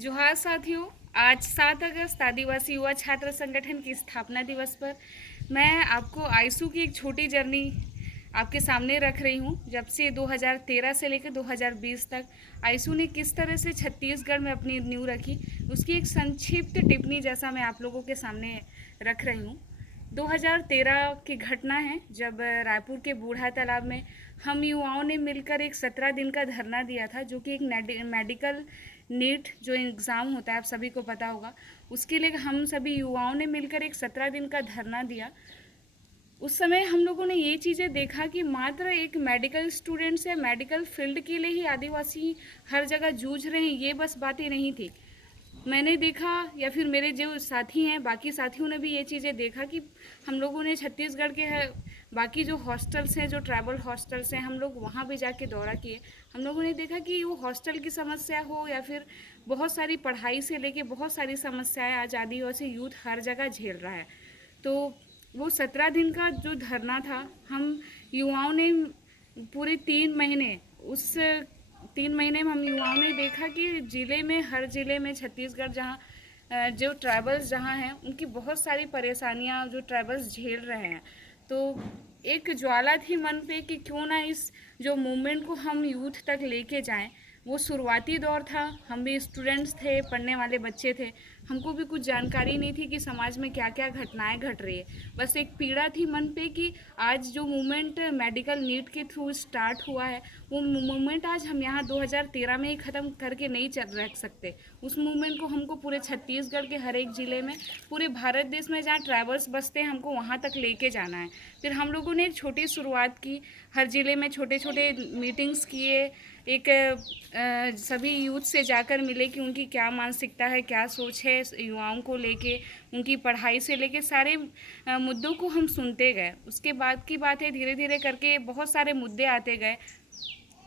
जोहार साथियों। आज 7 अगस्त आदिवासी युवा छात्र संगठन की स्थापना दिवस पर मैं आपको आईसू की एक छोटी जर्नी आपके सामने रख रही हूँ। जब से 2013 से लेकर 2020 तक आईसू ने किस तरह से छत्तीसगढ़ में अपनी नींव रखी, उसकी एक संक्षिप्त टिप्पणी जैसा मैं आप लोगों के सामने रख रही हूँ। 2013 की घटना है जब रायपुर के बूढ़ा तालाब में हम युवाओं ने मिलकर एक 17 दिन का धरना दिया था, जो कि एक मेडिकल नीट जो एग्ज़ाम होता है, आप सभी को पता होगा। उसके लिए हम सभी युवाओं ने मिलकर एक 17 दिन का धरना दिया। उस समय हम लोगों ने ये चीज़ें देखा कि मात्र एक मेडिकल स्टूडेंट्स या मेडिकल फील्ड के लिए ही आदिवासी हर जगह जूझ रहे हैं, ये बस बातें नहीं थी। मैंने देखा, या फिर मेरे जो साथी हैं, बाकी साथियों ने भी ये चीज़ें देखा कि हम लोगों ने छत्तीसगढ़ के बाकी जो हॉस्टल्स हैं, जो ट्राइबल हॉस्टल्स हैं, हम लोग वहाँ भी जाके दौरा किए। हम लोगों ने देखा कि वो हॉस्टल की समस्या हो या फिर बहुत सारी पढ़ाई से लेके बहुत सारी समस्याएं आज आदिवासी यूथ हर जगह झेल रहा है। तो वो 17 दिन का जो धरना था, हम युवाओं ने पूरे 3 महीने, उस 3 महीने में हम युवाओं ने देखा कि ज़िले में, हर ज़िले में छत्तीसगढ़ जहाँ जो ट्राइबल्स जहाँ हैं, उनकी बहुत सारी परेशानियाँ जो ट्राइबल्स झेल रहे हैं। तो एक ज्वाला थी मन पे कि क्यों ना इस जो मूवमेंट को हम यूथ तक लेके जाएं। वो शुरुआती दौर था, हम भी स्टूडेंट्स थे, पढ़ने वाले बच्चे थे। हमको भी कुछ जानकारी नहीं थी कि समाज में क्या क्या घटनाएं घट रही है। बस एक पीड़ा थी मन पे कि आज जो मूवमेंट मेडिकल नीट के थ्रू स्टार्ट हुआ है, वो मूवमेंट आज हम यहाँ 2013 में ही ख़त्म करके नहीं चल रख सकते। उस मूवमेंट को हमको पूरे छत्तीसगढ़ के हर एक ज़िले में, पूरे भारत देश में जहाँ ट्राइबल्स बसते हैं, हमको वहाँ तक लेके जाना है। फिर हम लोगों ने एक छोटी शुरुआत की, हर ज़िले में छोटे छोटे मीटिंग्स किए। एक सभी यूथ से जाकर मिले कि उनकी क्या मानसिकता है, क्या सोच है युवाओं को लेके, उनकी पढ़ाई से लेके सारे मुद्दों को हम सुनते गए। उसके बाद की बात है, धीरे धीरे करके बहुत सारे मुद्दे आते गए।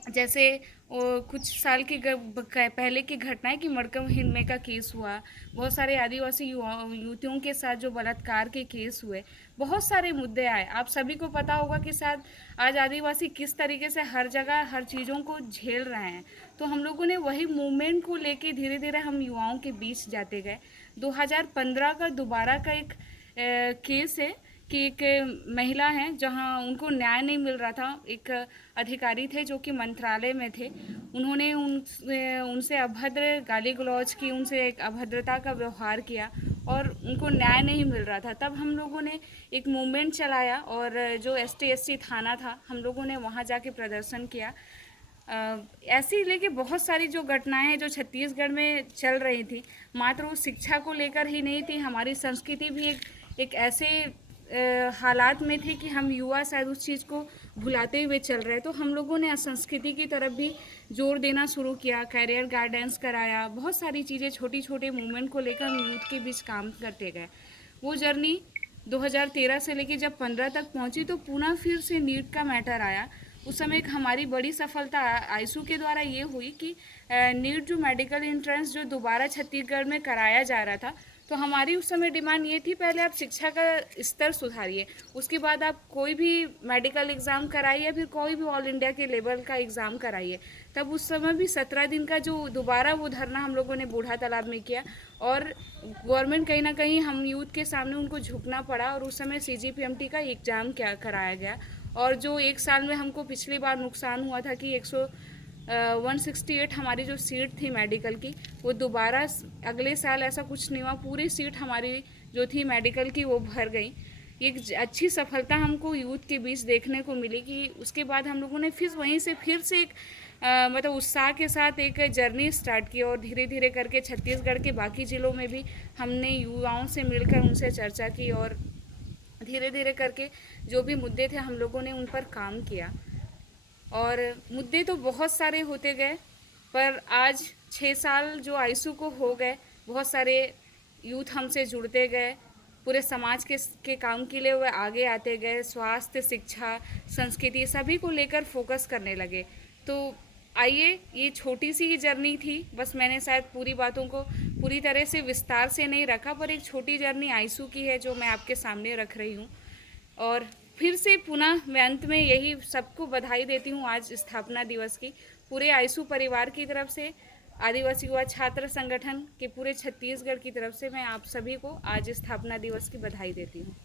जैसे कुछ साल की पहले की घटना है कि मड़कम हिरमे का केस हुआ। बहुत सारे आदिवासी युवतियों के साथ जो बलात्कार के केस हुए, बहुत सारे मुद्दे आए। आप सभी को पता होगा कि शायद आज आदिवासी किस तरीके से हर जगह हर चीज़ों को झेल रहे हैं। तो हम लोगों ने वही मूवमेंट को लेके धीरे धीरे हम युवाओं के बीच जाते गए। 2015 का दोबारा का एक केस है कि एक महिला हैं जहां उनको न्याय नहीं मिल रहा था। एक अधिकारी थे जो कि मंत्रालय में थे, उन्होंने उनसे अभद्र गाली गलौज की, उनसे एक अभद्रता का व्यवहार किया और उनको न्याय नहीं मिल रहा था। तब हम लोगों ने एक मूवमेंट चलाया और जो ST SC थाना था, हम लोगों ने वहाँ जाके प्रदर्शन किया। ऐसी लेके बहुत सारी जो घटनाएं हैं जो छत्तीसगढ़ में चल रही थी, मात्र वो शिक्षा को लेकर ही नहीं थी, हमारी संस्कृति भी एक ऐसे हालात में थे कि हम युवा शायद उस चीज़ को भुलाते हुए चल रहे। तो हम लोगों ने संस्कृति की तरफ भी जोर देना शुरू किया, कैरियर गाइडेंस कराया, बहुत सारी चीज़ें, छोटी छोटे मूवमेंट को लेकर हम यूथ के बीच काम करते गए। वो जर्नी 2013 से लेके जब 15 तक पहुंची, तो पुनः फिर से नीट का मैटर आया। उस समय एक हमारी बड़ी सफलता आईसू के द्वारा ये हुई कि नीट जो मेडिकल एंट्रेंस जो दोबारा छत्तीसगढ़ में कराया जा रहा था, तो हमारी उस समय डिमांड ये थी, पहले आप शिक्षा का स्तर सुधारिए, उसके बाद आप कोई भी मेडिकल एग्ज़ाम कराइए, फिर कोई भी ऑल इंडिया के लेवल का एग्ज़ाम कराइए। तब उस समय भी 17 दिन का जो दोबारा वो धरना हम लोगों ने बूढ़ा तालाब में किया, और गवर्नमेंट कहीं ना कहीं हम यूथ के सामने उनको झुकना पड़ा, और उस समय CGPMT का एग्ज़ाम क्या कराया गया। और जो एक साल में हमको पिछली बार नुकसान हुआ था कि 168 हमारी जो सीट थी मेडिकल की, वो दोबारा अगले साल ऐसा कुछ नहीं हुआ, पूरी सीट हमारी जो थी मेडिकल की वो भर गई। एक अच्छी सफलता हमको यूथ के बीच देखने को मिली कि उसके बाद हम लोगों ने फिर वहीं से फिर से एक मतलब उत्साह के साथ एक जर्नी स्टार्ट की, और धीरे धीरे करके छत्तीसगढ़ के बाकी ज़िलों में भी हमने युवाओं से मिलकर उनसे चर्चा की, और धीरे धीरे करके जो भी मुद्दे थे हम लोगों ने उन पर काम किया। और मुद्दे तो बहुत सारे होते गए, पर आज 6 साल जो आईसू को हो गए, बहुत सारे यूथ हमसे जुड़ते गए, पूरे समाज के काम के लिए वे आगे आते गए, स्वास्थ्य, शिक्षा, संस्कृति सभी को लेकर फोकस करने लगे। तो आइए, ये छोटी सी ही जर्नी थी, बस मैंने शायद पूरी बातों को पूरी तरह से विस्तार से नहीं रखा, पर एक छोटी जर्नी आईसू की है जो मैं आपके सामने रख रही हूँ। और फिर से पुनः मैं अंत में यही सबको बधाई देती हूँ आज स्थापना दिवस की, पूरे आईसू परिवार की तरफ से आदिवासी युवा छात्र संगठन के पूरे छत्तीसगढ़ की तरफ से मैं आप सभी को आज स्थापना दिवस की बधाई देती हूँ।